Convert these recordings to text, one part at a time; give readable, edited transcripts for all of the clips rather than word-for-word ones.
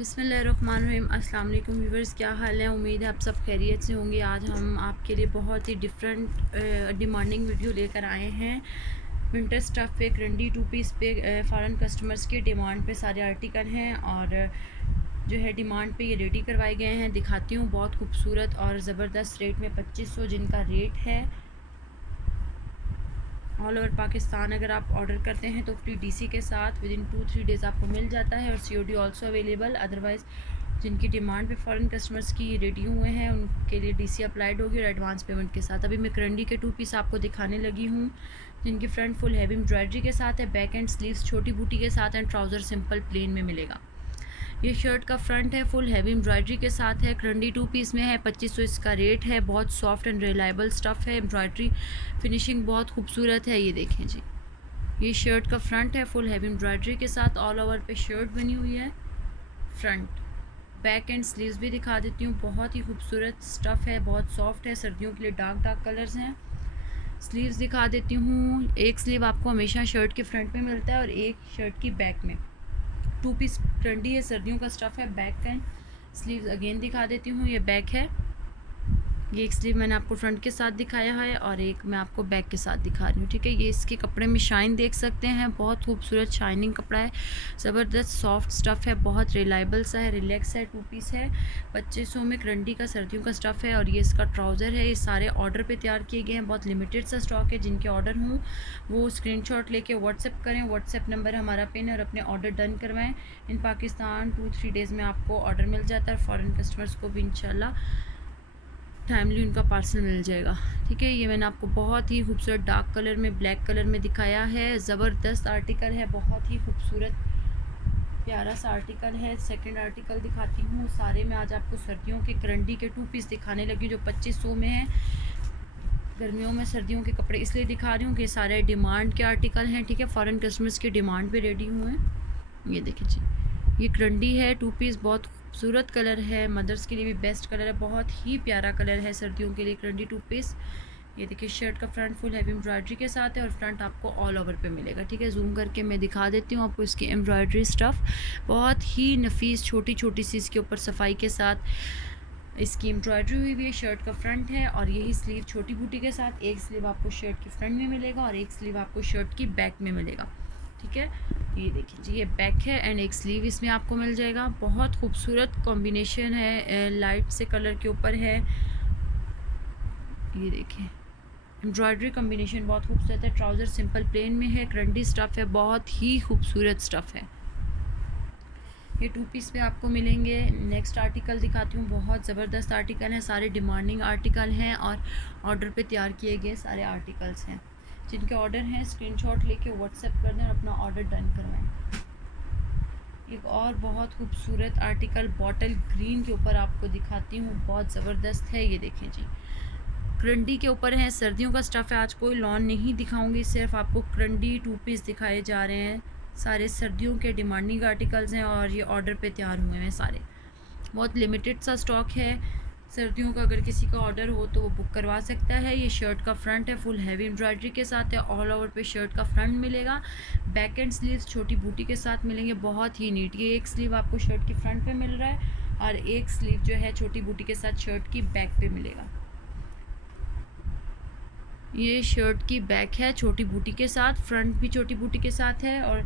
बिस्मिल्लाहिर्रहमानिर्रहीम। अस्सलाम वालेकुम व्यूवर्स, क्या हाल है? उम्मीद है आप सब खैरियत से होंगे। आज हम आपके लिए बहुत ही डिफरेंट डिमांडिंग वीडियो लेकर आए हैं। विंटर स्टफ़ पे, क्रंडी टू पीस पे, फ़ॉरेन कस्टमर्स के डिमांड पे सारे आर्टिकल हैं और जो है डिमांड पे ये रेडी करवाए गए हैं। दिखाती हूँ, बहुत खूबसूरत और ज़बरदस्त रेट में 2500 जिनका रेट है। ऑल ओवर पाकिस्तान अगर आप ऑर्डर करते हैं तो फ्री डीसी के साथ विद इन 2-3 डेज़ आपको मिल जाता है और सीओडी ऑल्सो अवेलेबल। अदरवाइज़ जिनकी डिमांड पे फॉरेन कस्टमर्स की रेडी हुए हैं उनके लिए डीसी अप्लाइड होगी और एडवांस पेमेंट के साथ। अभी मैं क्रंडी के 2 पीस आपको दिखाने लगी हूँ जिनकी फ्रंट फुल हैवी एम्ब्रॉयडरी के साथ है, बैक एंड स्लीव्स छोटी बूटी के साथ एंड ट्राउज़र सिंपल प्लेन में मिलेगा। ये शर्ट का फ्रंट है, फुल हैवी एम्ब्रॉयडरी के साथ है, क्रंडी 2 पीस में है, 2500 इसका रेट है। बहुत सॉफ्ट एंड रिलायबल स्टफ़ है, एम्ब्रॉयडरी फिनिशिंग बहुत खूबसूरत है। ये देखें जी, ये शर्ट का फ्रंट है, फुल हैवी एम्ब्रॉयडरी के साथ ऑल ओवर पे शर्ट बनी हुई है। फ्रंट बैक एंड स्लीव्स भी दिखा देती हूँ, बहुत ही खूबसूरत स्टफ़ है, बहुत सॉफ्ट है। सर्दियों के लिए डार्क कलर्स हैं। स्लीव्स दिखा देती हूँ, एक स्लीव आपको हमेशा शर्ट के फ्रंट में मिलता है और एक शर्ट की बैक में। 2 पीस क्रंडी है, सर्दियों का स्टफ़ है। बैक एंड स्लीव्स अगेन दिखा देती हूँ, ये बैक है। ये एक स्लीव मैंने आपको फ्रंट के साथ दिखाया है और एक मैं आपको बैक के साथ दिखा रही हूँ, ठीक है। ये इसके कपड़े में शाइन देख सकते हैं, बहुत खूबसूरत शाइनिंग कपड़ा है, ज़बरदस्त सॉफ्ट स्टफ़ है, बहुत रिलायबल सा है, रिलैक्स है। 2 पीस है, 2500 में क्रंडी का सर्दियों का स्टफ़ है और ये इसका ट्राउज़र है। ये सारे ऑर्डर पे तैयार किए गए हैं, बहुत लिमिटेड सा स्टॉक है। जिनके ऑर्डर हों वो स्क्रीनशॉट लेके व्हाट्सएप करें, व्हाट्सएप नंबर हमारा पिन और अपने ऑर्डर डन करवाएँ। इन पाकिस्तान 2-3 डेज़ में आपको ऑर्डर मिल जाता है। फ़ॉरेन कस्टमर्स को भी इंशाल्लाह टाइमली उनका पार्सल मिल जाएगा, ठीक है। ये मैंने आपको बहुत ही खूबसूरत डार्क कलर में, ब्लैक कलर में दिखाया है। ज़बरदस्त आर्टिकल है, बहुत ही खूबसूरत प्यारा सा आर्टिकल है। सेकंड आर्टिकल दिखाती हूँ। सारे में आज आपको सर्दियों के क्रंडी के 2 पीस दिखाने लगी जो 2500 में है। गर्मियों में सर्दियों के कपड़े इसलिए दिखा रही हूँ कि सारे डिमांड के आर्टिकल हैं, ठीक है। फ़ॉरेन कस्टमर्स के डिमांड पे रेडी हुए हैं। ये देखिए जी, ये क्रंडी है 2 पीस, बहुत खूबसूरत कलर है, मदर्स के लिए भी बेस्ट कलर है, बहुत ही प्यारा कलर है सर्दियों के लिए क्रंडी 2 पीस। ये देखिए, शर्ट का फ्रंट फुल हैवी एम्ब्रॉयडरी के साथ है और फ्रंट आपको ऑल ओवर पे मिलेगा, ठीक है। जूम करके मैं दिखा देती हूँ आपको इसकी एम्ब्रॉयडरी स्टफ़, बहुत ही नफीस छोटी छोटी सी इसके ऊपर सफाई के साथ इसकी एम्ब्रॉयडरी हुई हुई है। शर्ट का फ्रंट है और यही स्लीव छोटी बूटी के साथ, एक स्लीव आपको शर्ट की फ्रंट में मिलेगा और एक स्लीव आपको शर्ट की बैक में मिलेगा, ठीक है। ये देखिए जी, ये बैक है एंड एक स्लीव इसमें आपको मिल जाएगा। बहुत खूबसूरत कॉम्बिनेशन है, लाइट से कलर के ऊपर है। ये देखिए, एम्ब्रॉयडरी कॉम्बिनेशन बहुत खूबसूरत है। ट्राउज़र सिंपल प्लेन में है, क्रंडी स्टफ़ है, बहुत ही खूबसूरत स्टफ़ है। ये 2 पीस में आपको मिलेंगे। नेक्स्ट आर्टिकल दिखाती हूँ, बहुत ज़बरदस्त आर्टिकल हैं, सारे डिमांडिंग आर्टिकल हैं और ऑर्डर पे तैयार किए गए सारे आर्टिकल्स हैं। जिनके ऑर्डर हैं स्क्रीनशॉट लेके व्हाट्सएप कर दें और अपना ऑर्डर डन करवाएं। एक और बहुत खूबसूरत आर्टिकल बॉटल ग्रीन के ऊपर आपको दिखाती हूँ, बहुत ज़बरदस्त है। ये देखें जी, क्रंडी के ऊपर है, सर्दियों का स्टफ़ है। आज कोई लॉन नहीं दिखाऊंगी, सिर्फ आपको क्रंडी 2 पीस दिखाए जा रहे हैं। सारे सर्दियों के डिमांडिंग आर्टिकल्स हैं और ये ऑर्डर पे तैयार हुए हैं सारे। बहुत लिमिटेड सा स्टॉक है सर्दियों का, अगर किसी का ऑर्डर हो तो वो बुक करवा सकता है। ये शर्ट का फ्रंट है, फुल हैवी एम्ब्रॉयडरी के साथ है, ऑल ओवर पे शर्ट का फ्रंट मिलेगा। बैक एंड स्लीव्स छोटी बूटी के साथ मिलेंगे, बहुत ही नीट। ये एक स्लीव आपको शर्ट की फ्रंट पे मिल रहा है और एक स्लीव जो है छोटी बूटी के साथ शर्ट की बैक पे मिलेगा। ये शर्ट की बैक है छोटी बूटी के साथ, फ्रंट भी छोटी बूटी के साथ है और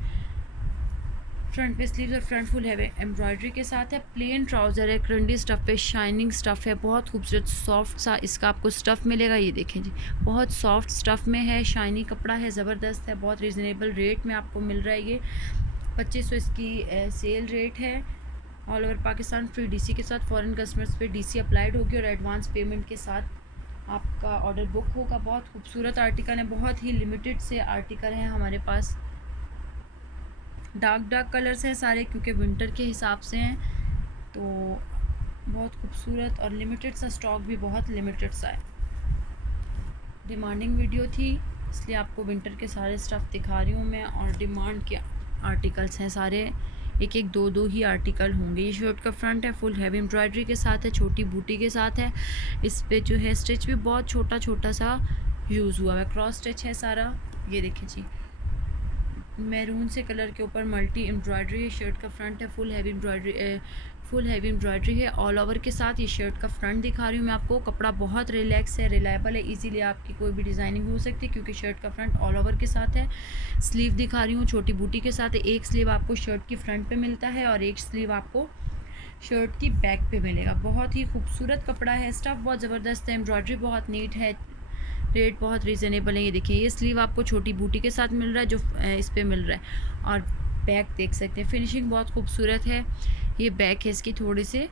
फ्रंट पे स्लीव्स और फ्रंट फुल है एम्ब्रॉयडरी के साथ है। प्लेन ट्राउज़र है, क्रंडी स्टफ़ पे शाइनिंग स्टफ़ है, बहुत खूबसूरत सॉफ्ट सा इसका आपको स्टफ़ मिलेगा। ये देखें जी, बहुत सॉफ्ट स्टफ़ में है, शाइनी कपड़ा है, ज़बरदस्त है, बहुत रीज़नेबल रेट में आपको मिल रहा है। ये 2500 इसकी सेल रेट है। All over Pakistan free DC के साथ, फ़ॉरेन कस्टमर्स पे डीसी अप्लाइड होगी और एडवांस पेमेंट के साथ आपका ऑर्डर बुक होगा। बहुत खूबसूरत आर्टिकल है, बहुत ही लिमिटेड से आर्टिकल हैं हमारे पास। डार्क कलर्स हैं सारे क्योंकि विंटर के हिसाब से हैं, तो बहुत खूबसूरत और लिमिटेड सा स्टॉक भी बहुत लिमिटेड सा है। डिमांडिंग वीडियो थी इसलिए आपको विंटर के सारे स्टफ़ दिखा रही हूँ मैं और डिमांड के आर्टिकल्स हैं सारे, एक एक दो ही आर्टिकल होंगे। ये शर्ट का फ्रंट है, फुल हैवी एम्ब्रॉयडरी के साथ है, छोटी बूटी के साथ है। इस पे जो है स्टिच भी बहुत छोटा छोटा सा यूज़ हुआ है, क्रॉस स्टिच है सारा। ये देखिए जी, मैरून से कलर के ऊपर मल्टी एम्ब्रॉयडरी है। शर्ट का फ्रंट है फुल हैवी एम्ब्रॉयडरी है ऑल ओवर के साथ। ये शर्ट का फ्रंट दिखा रही हूँ मैं आपको। कपड़ा बहुत रिलैक्स है, रिलायबल है, इजीली आपकी कोई भी डिज़ाइनिंग हो सकती है क्योंकि शर्ट का फ्रंट ऑल ओवर के साथ है। स्लीव दिखा रही हूँ, छोटी बूटी के साथ है। एक स्लीव आपको शर्ट की फ्रंट पे मिलता है और एक स्लीव आपको शर्ट की बैक पे मिलेगा। बहुत ही खूबसूरत कपड़ा है, स्टफ़ बहुत ज़बरदस्त है, एम्ब्रॉयडरी बहुत नीट है, रेट बहुत रीज़नेबल है। ये देखिए, ये स्लीव आपको छोटी बूटी के साथ मिल रहा है जो इस पे मिल रहा है, और बैक देख सकते हैं, फिनिशिंग बहुत खूबसूरत है। ये बैक है इसकी, थोड़ी सी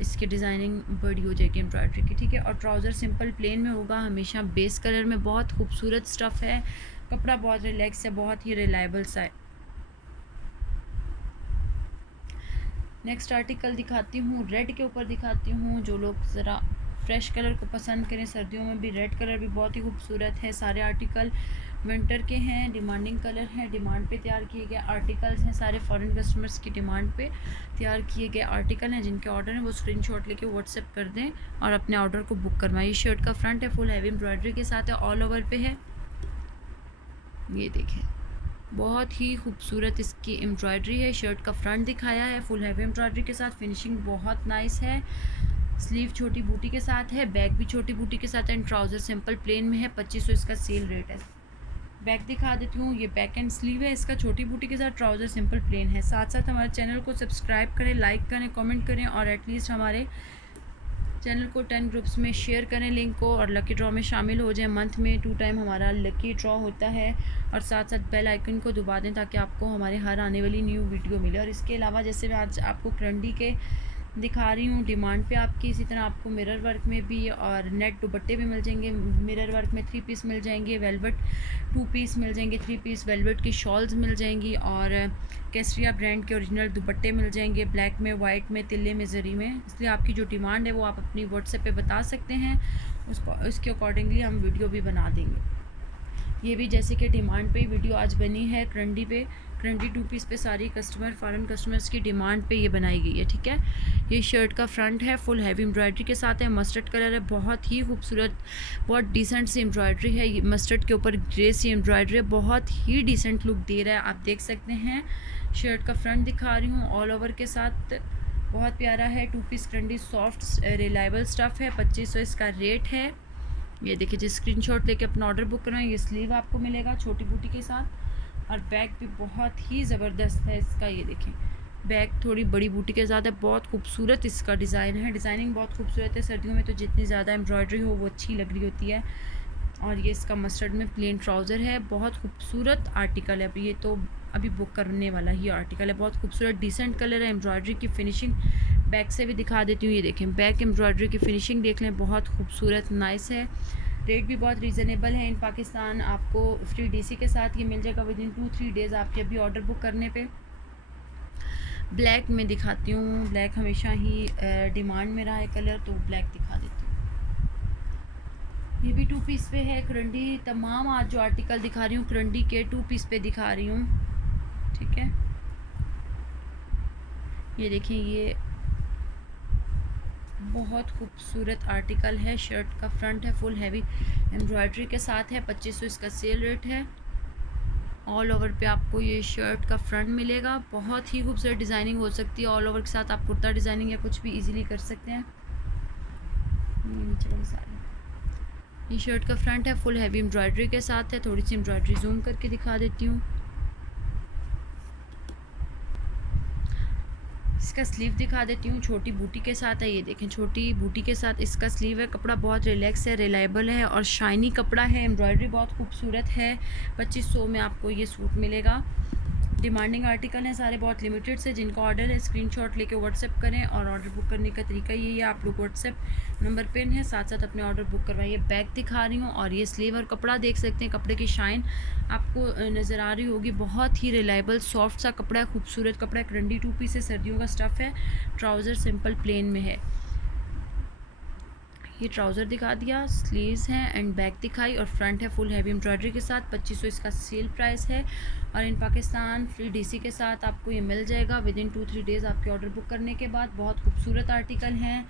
इसकी डिज़ाइनिंग बड़ी हो जाएगी एम्ब्रॉयडरी की, ठीक है। और ट्राउज़र सिंपल प्लेन में होगा हमेशा, बेस कलर में। बहुत खूबसूरत स्टफ़ है, कपड़ा बहुत रिलैक्स है, बहुत ही रिलायबल सा है। नेक्स्ट आर्टिकल दिखाती हूँ, रेड के ऊपर दिखाती हूँ। जो लोग ज़रा फ्रेश कलर को पसंद करें, सर्दियों में भी रेड कलर भी बहुत ही खूबसूरत है। सारे आर्टिकल विंटर के हैं, डिमांडिंग कलर हैं, डिमांड पे तैयार किए गए आर्टिकल्स हैं, सारे फॉरेन कस्टमर्स की डिमांड पे तैयार किए गए आर्टिकल हैं। जिनके ऑर्डर हैं वो स्क्रीनशॉट लेके व्हाट्सएप कर दें और अपने ऑर्डर को बुक करवाएं। शर्ट का फ्रंट है फुल हैवी एम्ब्रॉयडरी के साथ है, ऑल ओवर पे है। ये देखें, बहुत ही खूबसूरत इसकी एम्ब्रॉयडरी है। शर्ट का फ्रंट दिखाया है फुल हैवी एम्ब्रॉयडरी के साथ, फिनिशिंग बहुत नाइस है। स्लीव छोटी बूटी के साथ है, बैक भी छोटी बूटी के साथ है, एंड ट्राउज़र सिंपल प्लेन में है। 2500 इसका सेल रेट है। बैक दिखा देती हूँ, ये बैक एंड स्लीव है इसका, छोटी बूटी के साथ, ट्राउज़र सिंपल प्लेन है। साथ साथ हमारे चैनल को सब्सक्राइब करें, लाइक करें, कमेंट करें और एटलीस्ट हमारे चैनल को 10 ग्रुप्स में शेयर करें लिंक को, और लकी ड्रॉ में शामिल हो जाएं। मंथ में 2 टाइम हमारा लकी ड्रॉ होता है, और साथ साथ बेल आइकन को दबा दें ताकि आपको हमारे हर आने वाली न्यू वीडियो मिले। और इसके अलावा जैसे मैं आज आपको करंडी के दिखा रही हूँ डिमांड पे आपकी, इसी तरह आपको मिरर वर्क में भी और नेट दुपट्टे भी मिल जाएंगे। मिरर वर्क में 3 पीस मिल जाएंगे, वेलवेट 2 पीस मिल जाएंगे, 3 पीस वेलवेट की शॉल्स मिल जाएंगी, और केसरिया ब्रांड के ओरिजिनल दुपट्टे मिल जाएंगे, ब्लैक में, वाइट में, तिल्ले में, जरी में। इसलिए आपकी जो डिमांड है वो आप अपनी व्हाट्सएप पे बता सकते हैं, उसके अकॉर्डिंगली हम वीडियो भी बना देंगे। ये भी जैसे कि डिमांड पे वीडियो आज बनी है, करंडी 2 पीस पे सारी फॉरेन कस्टमर्स की डिमांड पे ये बनाई गई है, ठीक है। ये शर्ट का फ्रंट है, फुल हैवी एम्ब्रॉयडरी के साथ है, मस्टर्ड कलर है, बहुत ही खूबसूरत, बहुत डिसेंट सी एम्ब्रॉयडरी है। ये मस्टर्ड के ऊपर ग्रे सी एम्ब्रॉयडरी है, बहुत ही डिसेंट लुक दे रहा है, आप देख सकते हैं। शर्ट का फ्रंट दिखा रही हूँ ऑल ओवर के साथ, बहुत प्यारा है। 2 पीस करंडी सॉफ्ट रिलायबल स्टफ़ है, 2500 इसका रेट है। ये देखिए, जिस स्क्रीनशॉट लेके अपना ऑर्डर बुक करवाएं, ये स्लीव आपको मिलेगा छोटी बूटी के साथ, और बैक भी बहुत ही ज़बरदस्त है इसका। ये देखें, बैक थोड़ी बड़ी बूटी के साथ है, बहुत खूबसूरत इसका डिज़ाइन है, डिज़ाइनिंग बहुत खूबसूरत है। सर्दियों में तो जितनी ज़्यादा एम्ब्रॉयडरी हो वो अच्छी लग रही होती है। और ये इसका मस्टर्ड में प्लेन ट्राउज़र है, बहुत खूबसूरत आर्टिकल है। ये तो अभी बुक करने वाला ही आर्टिकल है, बहुत खूबसूरत डिसेंट कलर है। एम्ब्रॉयडरी की फिनिशिंग बैक से भी दिखा देती हूँ, ये देखें, बैक एम्ब्रॉयडरी की फिनिशिंग देख लें, बहुत खूबसूरत नाइस है। रेट भी बहुत रीज़नेबल है। इन पाकिस्तान आपको फ्री डीसी के साथ ये मिल जाएगा विद इन 2-3 डेज़ आपके अभी ऑर्डर बुक करने पे। ब्लैक में दिखाती हूँ, ब्लैक हमेशा ही डिमांड में रहा है कलर, तो ब्लैक दिखा देती हूँ। ये भी 2 पीस पे है करंडी। तमाम आज जो आर्टिकल दिखा रही हूँ करंडी के 2 पीस पे दिखा रही हूँ, ठीक है। ये देखें, ये बहुत खूबसूरत आर्टिकल है। शर्ट का फ्रंट है फुल हैवी एम्ब्रॉयडरी के साथ है, 2500 इसका सेल रेट है। ऑल ओवर पे आपको ये शर्ट का फ्रंट मिलेगा, बहुत ही खूबसूरत डिज़ाइनिंग हो सकती है। ऑल ओवर के साथ आप कुर्ता डिज़ाइनिंग या कुछ भी इजीली कर सकते हैं। नीचे वाली सारी, ये शर्ट का फ्रंट है, फुल हैवी एम्ब्रॉयडरी के साथ है। थोड़ी सी एम्ब्रॉयडरी जूम करके दिखा देती हूँ। इसका स्लीव दिखा देती हूँ, छोटी बूटी के साथ है। ये देखें, छोटी बूटी के साथ इसका स्लीव है। कपड़ा बहुत रिलैक्स है, रिलायबल है और शाइनी कपड़ा है। एम्ब्रॉयडरी बहुत खूबसूरत है। 2500 में आपको ये सूट मिलेगा। डिमांडिंग आर्टिकल हैं सारे, बहुत लिमिटेड से। जिनका ऑर्डर है स्क्रीनशॉट लेके व्हाट्सएप करें, और ऑर्डर बुक करने का तरीका ये है, आप लोग व्हाट्सएप नंबर पिन है, साथ साथ अपने ऑर्डर बुक करवाइए। बैक दिखा रही हूँ, और ये स्लीव और कपड़ा देख सकते हैं, कपड़े की शाइन आपको नज़र आ रही होगी। बहुत ही रिलायबल सॉफ्ट सा कपड़ा है, खूबसूरत कपड़ा है। करंडी 2 पीस है, सर्दियों का स्टफ़ है। ट्राउज़र सिंपल प्लेन में है। ये ट्राउज़र दिखा दिया, स्लीव्स हैं एंड बैक दिखाई, और फ्रंट है फुल हैवी एम्ब्रॉयडरी के साथ। 2500 इसका सेल प्राइस है, और इन पाकिस्तान फ्री डीसी के साथ आपको ये मिल जाएगा विद इन 2-3 डेज़ आपके ऑर्डर बुक करने के बाद। बहुत खूबसूरत आर्टिकल हैं,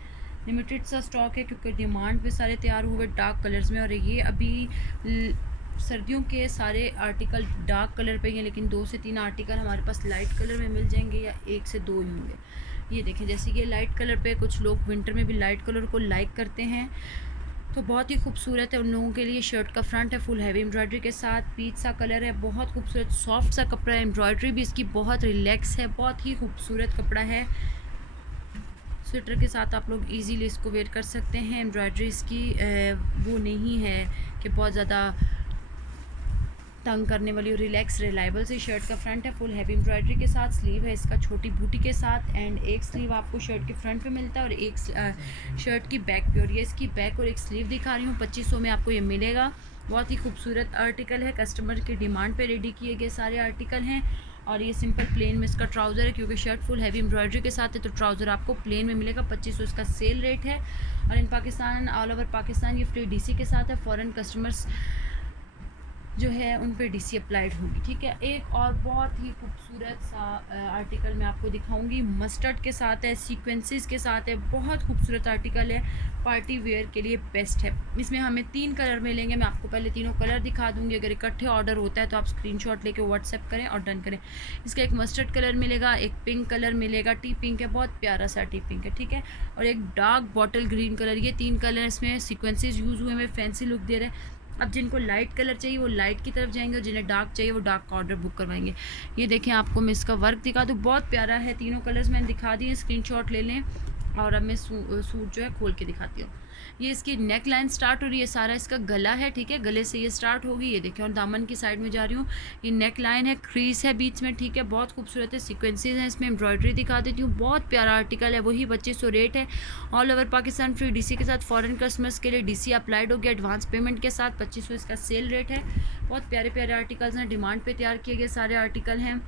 लिमिटेड सा स्टॉक है क्योंकि डिमांड पे सारे तैयार हुए डार्क कलर्स में, और ये अभी सर्दियों के सारे आर्टिकल डार्क कलर पे हैं, लेकिन 2 से 3 आर्टिकल हमारे पास लाइट कलर में मिल जाएंगे या 1 से 2 ही होंगे। ये देखें, जैसे कि लाइट कलर पे कुछ लोग विंटर में भी लाइट कलर को लाइक करते हैं, तो बहुत ही खूबसूरत है उन लोगों के लिए। शर्ट का फ्रंट है फुल हैवी एम्ब्रॉयडरी के साथ, पीच सा कलर है, बहुत खूबसूरत सॉफ्ट सा कपड़ा है। एम्ब्रॉयडरी भी इसकी बहुत रिलैक्स है, बहुत ही खूबसूरत कपड़ा है। स्वेटर के साथ आप लोग इजीली इसको वेयर कर सकते हैं। एम्ब्रॉयडरी इसकी वो नहीं है कि बहुत ज़्यादा तंग करने वाली, रिलैक्स रिलायबल से शर्ट का फ्रंट है फुल हैवी एम्ब्रॉयडरी के साथ। स्लीव है इसका छोटी बूटी के साथ, एंड एक स्लीव आपको शर्ट के फ्रंट पे मिलता है और एक शर्ट की बैक पे। और ये इसकी बैक और एक स्लीव दिखा रही हूँ, 2500 में आपको ये मिलेगा। बहुत ही खूबसूरत आर्टिकल है, कस्टमर की डिमांड पे रेडी किए गए सारे आर्टिकल हैं। और ये सिंपल प्लेन में इसका ट्राउज़र है, क्योंकि शर्ट फुल हैवी एम्ब्रॉयडरी के साथ है तो ट्राउज़र आपको प्लेन में मिलेगा। 2500 इसका सेल रेट है। और इन पाकिस्तान, ऑल ओवर पाकिस्तान ये फ्री डीसी के साथ है। फॉरेन कस्टमर्स जो है उन पे डीसी अप्लाइड होगी, ठीक है। एक और बहुत ही खूबसूरत सा आर्टिकल मैं आपको दिखाऊंगी, मस्टर्ड के साथ है, सीक्वेंसेस के साथ है, बहुत खूबसूरत आर्टिकल है, पार्टी वेयर के लिए बेस्ट है। इसमें हमें 3 कलर मिलेंगे, मैं आपको पहले तीनों कलर दिखा दूंगी। अगर इकट्ठे ऑर्डर होता है तो आप स्क्रीनशॉट लेके व्हाट्सएप करें और डन करें। इसका एक मस्टर्ड कलर मिलेगा, एक पिंक कलर मिलेगा, टी पिंक है, बहुत प्यारा सा टी पिंक है, ठीक है, और एक डार्क बॉटल ग्रीन कलर। ये 3 कलर इसमें सीक्वेंसेस यूज़ हुए हैं, फैंसी लुक दे रहे हैं। अब जिनको लाइट कलर चाहिए वो लाइट की तरफ जाएंगे और जिन्हें डार्क चाहिए वो डार्क का ऑर्डर बुक करवाएंगे। ये देखें, आपको मैं इसका वर्क दिखा दूँ, बहुत प्यारा है। तीनों कलर्स मैंने दिखा दिए, स्क्रीनशॉट ले लें। और अब मैं सूट जो है खोल के दिखाती हूँ। ये इसकी नेक लाइन स्टार्ट हो रही है, सारा इसका गला है, ठीक है, गले से ये स्टार्ट होगी। ये देखें, और दामन की साइड में जा रही हूँ, ये नेक लाइन है, क्रीज है बीच में, ठीक है, बहुत खूबसूरत है। सीक्वेंसेस हैं इसमें, एम्ब्रॉयडरी दिखा देती हूँ, बहुत प्यारा आर्टिकल है। वही 2500 रेट है। All over Pakistan free DC के साथ। फॉरेन कस्टमर्स के लिए डीसी अप्लाइड हो गया एडवांस पेमेंट के साथ। 2500 इसका सेल रेट है। बहुत प्यारे प्यारे आर्टिकल्स हैं, डिमांड पे तैयार किए गए सारे आर्टिकल हैं,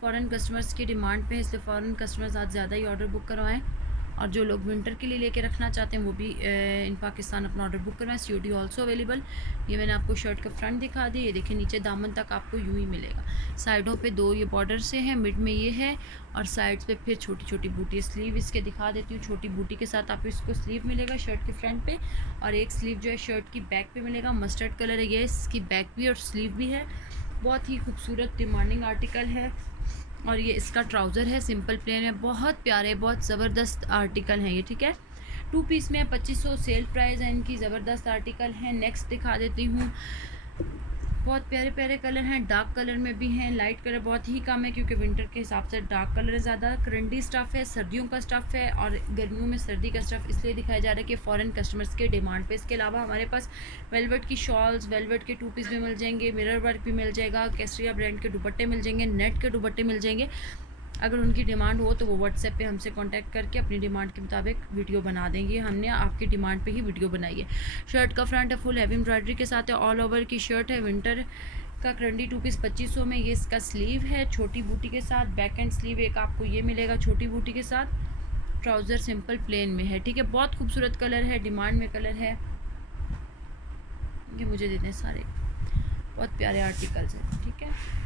फ़ॉरेन कस्टमर्स की डिमांड पे, इसलिए फ़ॉरेन कस्टमर्स आज ज़्यादा ही ऑर्डर बुक करवाएं। और जो लोग विंटर के लिए लेके रखना चाहते हैं वो भी इन पाकिस्तान अपना ऑर्डर बुक करवाएं। COD also available. ये मैंने आपको शर्ट का फ्रंट दिखा दिया। ये देखिए, नीचे दामन तक आपको यूँ ही मिलेगा। साइडों पे 2 ये बॉर्डर से हैं, मिड में ये है, और साइड्स पे फिर छोटी छोटी बूटी। स्लीव इसके दिखा देती हूँ, छोटी बूटी के साथ आपको इसको स्लीव मिलेगा शर्ट के फ्रंट पे, और एक स्लीव जो है शर्ट की बैक पे मिलेगा। मस्टर्ड कलर है ये, इसकी बैक भी और स्लीव भी है। बहुत ही खूबसूरत डिमांडिंग आर्टिकल है। और ये इसका ट्राउज़र है, सिंपल प्लेन है, बहुत प्यारे, बहुत ज़बरदस्त आर्टिकल है ये, ठीक है। 2 पीस में 2500 सेल प्राइस है इनकी, ज़बरदस्त आर्टिकल है। नेक्स्ट दिखा देती हूँ, बहुत प्यारे प्यारे कलर हैं, डार्क कलर में भी हैं। लाइट कलर बहुत ही कम है क्योंकि विंटर के हिसाब से डार्क कलर ज़्यादा। करंडी स्टफ़ है, सर्दियों का स्टफ़ है, और गर्मियों में सर्दी का स्टफ़ इसलिए दिखाया जा रहा है कि फ़ॉरेन कस्टमर्स के डिमांड पे। इसके अलावा हमारे पास वेलवेट की शॉल्स, वेलवेट के 2 पीस भी मिल जाएंगे, मिरर वर्क भी मिल जाएगा, कैस्ट्रिया ब्रांड के दुपट्टे मिल जाएंगे, नेट के दुपट्टे मिल जाएंगे। अगर उनकी डिमांड हो तो वो व्हाट्सएप पे हमसे कांटेक्ट करके अपनी डिमांड के मुताबिक वीडियो बना देंगे। हमने आपकी डिमांड पे ही वीडियो बनाई है। शर्ट का फ्रंट है फुल हैवी एम्ब्रॉयडरी के साथ है, ऑल ओवर की शर्ट है, विंटर का करंडी 2 पीस 2500 में। ये इसका स्लीव है छोटी बूटी के साथ, बैक एंड स्लीव एक आपको ये मिलेगा छोटी बूटी के साथ। ट्राउज़र सिंपल प्लेन में है, ठीक है, बहुत खूबसूरत कलर है, डिमांड में कलर है। ये मुझे देते हैं सारे, बहुत प्यारे आर्टिकल्स हैं, ठीक है,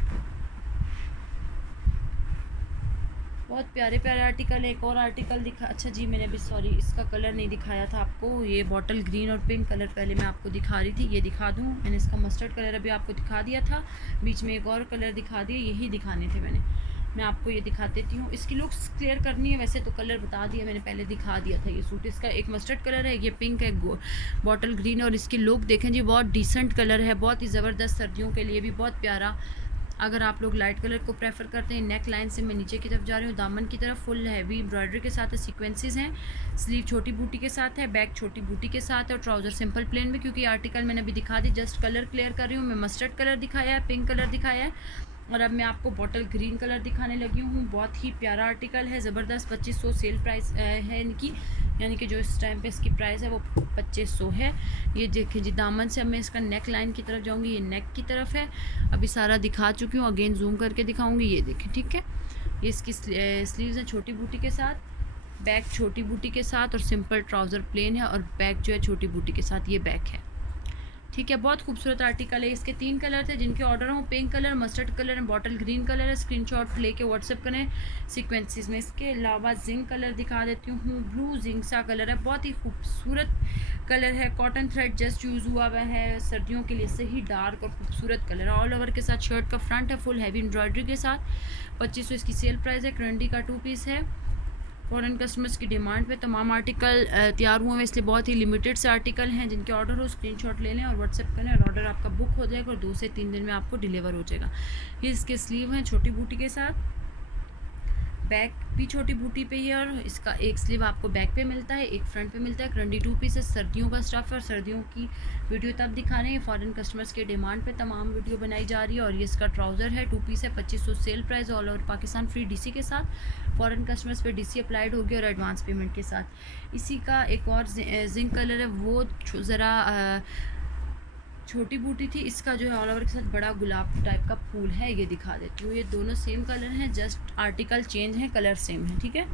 बहुत प्यारे प्यारे आर्टिकल। एक और आर्टिकल दिखा, अच्छा जी मैंने अभी सॉरी इसका कलर नहीं दिखाया था आपको। ये बॉटल ग्रीन और पिंक कलर पहले मैं आपको दिखा रही थी, ये दिखा दूँ। मैंने इसका मस्टर्ड कलर अभी आपको दिखा दिया था, बीच में एक और कलर दिखा दिए, यही दिखाने थे मैंने। मैं आपको ये दिखा देती हूँ, इसकी लुक्स क्लियर करनी है। वैसे तो कलर बता दिया मैंने, पहले दिखा दिया था। ये सूट इसका एक मस्टर्ड कलर है, ये पिंक है, बॉटल ग्रीन है, और इसकी लुक देखें जी, बहुत डिसेंट कलर है, बहुत ही ज़बरदस्त, सर्दियों के लिए भी बहुत प्यारा। अगर आप लोग लाइट कलर को प्रेफर करते हैं। नेक लाइन से मैं नीचे की तरफ जा रही हूँ, दामन की तरफ फुल हैवी एम्ब्रॉयडरी के साथ है, सीक्वेंसेस हैं, स्लीव छोटी बूटी के साथ है, बैक छोटी बूटी के साथ है, और ट्राउज़र सिंपल प्लेन में। क्योंकि आर्टिकल मैंने अभी दिखा दी, जस्ट कलर क्लियर कर रही हूँ। मैं मस्टर्ड कलर दिखाया है, पिंक कलर दिखाया है, और अब मैं आपको बॉटल ग्रीन कलर दिखाने लगी हूँ। बहुत ही प्यारा आर्टिकल है, ज़बरदस्त। 2500 सेल प्राइस है इनकी, यानी कि जो इस टाइम पे इसकी प्राइस है वो 2500 है। ये देखिए जी, दामन से अब मैं इसका नेक लाइन की तरफ जाऊँगी, ये नेक की तरफ है। अभी सारा दिखा चुकी हूँ, अगेन जूम करके दिखाऊँगी। ये देखें, ठीक है, ये इसकी स्लीव्स हैं छोटी बूटी के साथ, बैक छोटी बूटी के साथ, और सिंपल ट्राउज़र प्लेन है, और बैक जो है छोटी बूटी के साथ, ये बैक है, ठीक है, बहुत खूबसूरत आर्टिकल है। इसके 3 कलर थे जिनके ऑर्डर हों, pink colour, mustard colour and bottle green colour है। स्क्रीनशॉट लेके व्हाट्सएप करें सीक्वेंसेस में। इसके अलावा जिंक कलर दिखा देती हूँ, ब्लू जिंक सा कलर है, बहुत ही खूबसूरत कलर है। कॉटन थ्रेड जस्ट यूज़ हुआ हुआ है, सर्दियों के लिए सही डार्क और खूबसूरत कलर है। ऑल ओवर के साथ शर्ट का फ्रंट है फुल हैवी एम्ब्रॉयडरी के साथ। 2500 इसकी सेल प्राइस है। करंडी का 2 पीस है। फॉरेन कस्टमर्स की डिमांड पे तमाम आर्टिकल तैयार हुए हैं, इसलिए बहुत ही लिमिटेड से आर्टिकल हैं। जिनके ऑर्डर हो स्क्रीनशॉट ले लें और व्हाट्सएप करें और ऑर्डर आपका बुक हो जाएगा और 2 से 3 दिन में आपको डिलीवर हो जाएगा। ये इसके स्लीव हैं छोटी बूटी के साथ, बैक भी छोटी बूटी पे ही है और इसका एक स्लीव आपको बैक पे मिलता है, एक फ्रंट पे मिलता है। करंडी 2 पीस है, सर्दियों का स्टफ है और सर्दियों की वीडियो तब दिखा रहे हैं। फॉरेन कस्टमर्स के डिमांड पे तमाम वीडियो बनाई जा रही है। और ये इसका ट्राउज़र है, 2 पीस है, 2500 sale price, all over Pakistan free DC के साथ। फॉरेन कस्टमर्स पे डीसी अप्लाइड होगी और एडवांस पेमेंट के साथ। इसी का एक और जिंक कलर है, वो ज़रा छोटी बूटी थी। इसका जो है ऑल ओवर के साथ बड़ा गुलाब टाइप का फूल है, ये दिखा देती हूँ। ये दोनों सेम कलर हैं, जस्ट आर्टिकल चेंज है, कलर सेम है। ठीक है,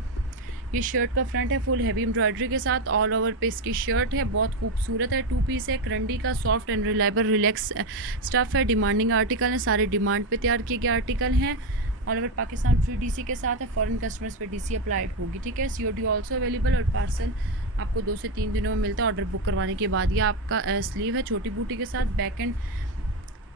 ये शर्ट का फ्रंट है फुल हैवी एम्ब्रॉयडरी के साथ। ऑल ओवर पे इसकी शर्ट है, बहुत खूबसूरत है। 2 पीस है, करंडी का soft and reliable relax stuff है। डिमांडिंग आर्टिकल है, सारे डिमांड पे तैयार किए गए आर्टिकल हैं। All over Pakistan free DC के साथ है। फॉरेन कस्टमर्स पे डीसी अप्लाइड होगी। ठीक है, सीओडी ऑल्सो अवेलेबल और पार्सल आपको 2 से 3 दिनों में मिलता है ऑर्डर बुक करवाने के बाद। ये आपका स्लीव है छोटी बूटी के साथ। बैक एंड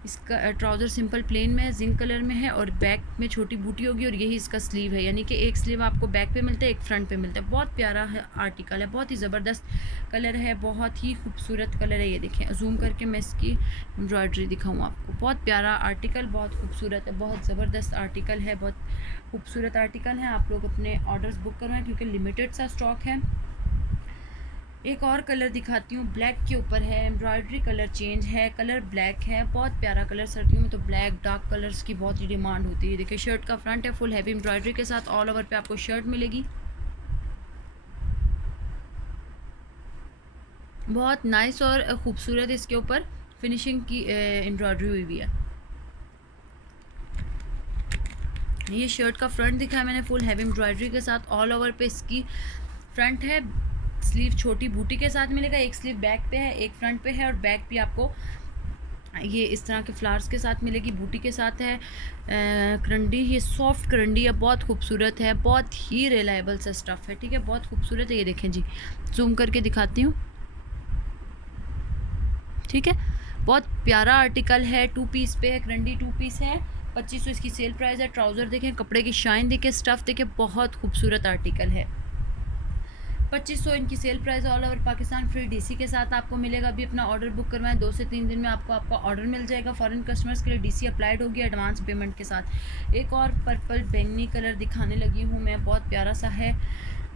इसका ट्राउज़र सिंपल प्लेन में है, जिंक कलर में है और बैक में छोटी बूटी होगी और यही इसका स्लीव है, यानी कि एक स्लीव आपको बैक पे मिलता है, एक फ्रंट पे मिलता है। बहुत प्यारा है आर्टिकल है, बहुत ही ज़बरदस्त कलर है, बहुत ही खूबसूरत कलर है। ये देखें, जूम करके मैं इसकी एम्ब्रॉयडरी दिखाऊँ आपको। बहुत प्यारा आर्टिकल, बहुत खूबसूरत है, बहुत ज़बरदस्त आर्टिकल है, बहुत खूबसूरत आर्टिकल है। आप लोग अपने ऑर्डर्स बुक करवाएं क्योंकि लिमिटेड सा स्टॉक है। एक और कलर दिखाती हूँ, ब्लैक के ऊपर है, एम्ब्रॉयडरी कलर चेंज है, कलर ब्लैक है। बहुत प्यारा कलर, सर्दियों में तो ब्लैक डार्क कलर्स की बहुत ही डिमांड होती है। देखिए, शर्ट का फ्रंट है फुल हैवी एम्ब्रॉयडरी के साथ। ऑल ओवर पे आपको शर्ट मिलेगी, बहुत नाइस और खूबसूरत इसके ऊपर फिनिशिंग की एम्ब्रॉयडरी हुई हुई है। ये शर्ट का फ्रंट दिखाया मैंने फुल हैवी एम्ब्रॉयडरी के साथ। ऑल ओवर पे इसकी फ्रंट है, स्लीव छोटी बूटी के साथ मिलेगा, एक स्लीव बैक पे है, एक फ्रंट पे है और बैक भी आपको ये इस तरह के फ्लावर्स के साथ मिलेगी, बूटी के साथ है। करंडी, ये सॉफ्ट करंडी है, बहुत खूबसूरत है, बहुत ही रिलायबल सा स्टफ़ है। ठीक है, बहुत खूबसूरत है। ये देखें जी, जूम करके दिखाती हूँ। ठीक है, बहुत प्यारा आर्टिकल है। 2 पीस पे है, करंडी 2 पीस है। 2500 इसकी सेल प्राइस है। ट्राउज़र देखें, कपड़े की शाइन देखें, स्टफ़ देखें, बहुत खूबसूरत आर्टिकल है। 2500 इनकी sale price. All over Pakistan free DC के साथ आपको मिलेगा। अभी अपना ऑर्डर बुक करवाएं, 2 से 3 दिन में आपको आपका ऑर्डर मिल जाएगा। फॉरेन कस्टमर्स के लिए डीसी अप्लाइड होगी एडवांस पेमेंट के साथ। एक और पर्पल बैंगनी कलर दिखाने लगी हूँ मैं, बहुत प्यारा सा है।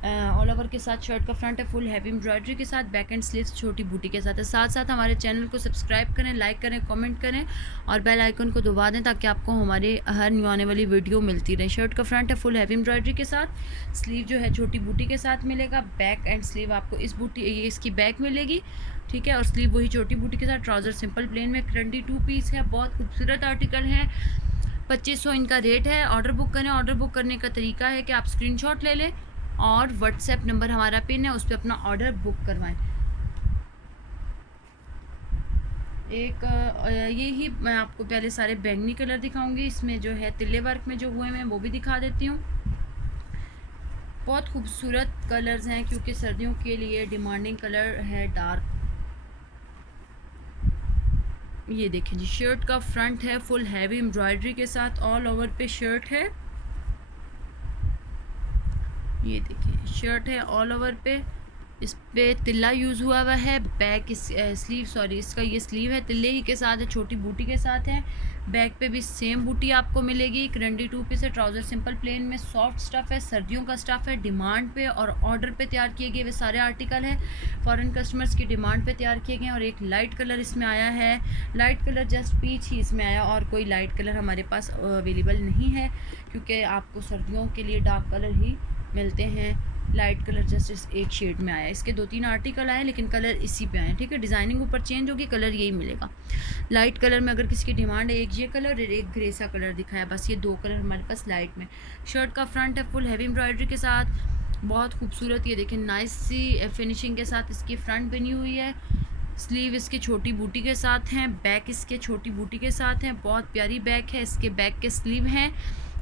ऑल ओवर के साथ शर्ट का फ्रंट है फुल हैवी एम्ब्रॉयडरी के साथ, बैक एंड स्लीव्स छोटी बूटी के साथ है। साथ साथ हमारे चैनल को सब्सक्राइब करें, लाइक करें, कमेंट करें और बेल आइकन को दबा दें ताकि आपको हमारे हर न्यू आने वाली वीडियो मिलती रहे। शर्ट का फ्रंट है फुल हैवी एम्ब्रॉयडरी के साथ, स्लीव जो है छोटी बूटी के साथ मिलेगा। बैक एंड स्लीव आपको इस बूटी इसकी बैक मिलेगी। ठीक है, और स्लीव वही छोटी बूटी के साथ। ट्राउज़र सिंपल प्लेन में, करंडी 2 पीस है, बहुत खूबसूरत आर्टिकल है। 2500 इनका रेट है। ऑर्डर बुक करें। ऑर्डर बुक करने का तरीका है कि आप स्क्रीनशॉट ले लें और व्हाट्सएप नंबर हमारा पिन है, उस पर अपना ऑर्डर बुक करवाएं। एक यही मैं आपको पहले सारे बैंगनी कलर दिखाऊंगी, इसमें जो है तिल्ले वर्क में जो हुए हैं वो भी दिखा देती हूँ। बहुत खूबसूरत कलर्स हैं क्योंकि सर्दियों के लिए डिमांडिंग कलर है डार्क। ये देखें जी, शर्ट का फ्रंट है फुल हैवी एम्ब्रॉयडरी के साथ। ऑल ओवर पे शर्ट है, ये देखिए शर्ट है ऑल ओवर पे, इस पे तिल्ला यूज़ हुआ हुआ है। बैक स्लीव सॉरी इसका ये स्लीव है, तिल्ले ही के साथ है, छोटी बूटी के साथ है। बैक पे भी सेम बूटी आपको मिलेगी। करंडी 2 पीस है। ट्राउज़र सिंपल प्लेन में, सॉफ्ट स्टफ़ है, सर्दियों का स्टफ़ है। डिमांड पे और ऑर्डर पे तैयार किए गए वे सारे आर्टिकल हैं, फॉरेन कस्टमर्स की डिमांड पे तैयार किए गए। और एक लाइट कलर इसमें आया है, लाइट कलर जस्ट पीच ही इसमें आया और कोई लाइट कलर हमारे पास अवेलेबल नहीं है क्योंकि आपको सर्दियों के लिए डार्क कलर ही मिलते हैं। लाइट कलर जस्ट इस एक शेड में आया। इसके 2-3 आर्टिकल आए लेकिन कलर इसी पे आए। ठीक है, डिज़ाइनिंग ऊपर चेंज होगी, कलर यही मिलेगा। लाइट कलर में अगर किसी की डिमांड है, एक ये कलर और एक ग्रे सा कलर दिखाया, बस ये 2 कलर हमारे पास लाइट में। शर्ट का फ्रंट है फुल हैवी एम्ब्रॉयडरी के साथ, बहुत खूबसूरत। ये देखें नाइस सी फिनिशिंग के साथ इसकी फ्रंट बनी हुई है। स्लीव इसके छोटी बूटी के साथ हैं, बैक इसके छोटी बूटी के साथ हैं, बहुत प्यारी बैक है, इसके बैक के स्लीव हैं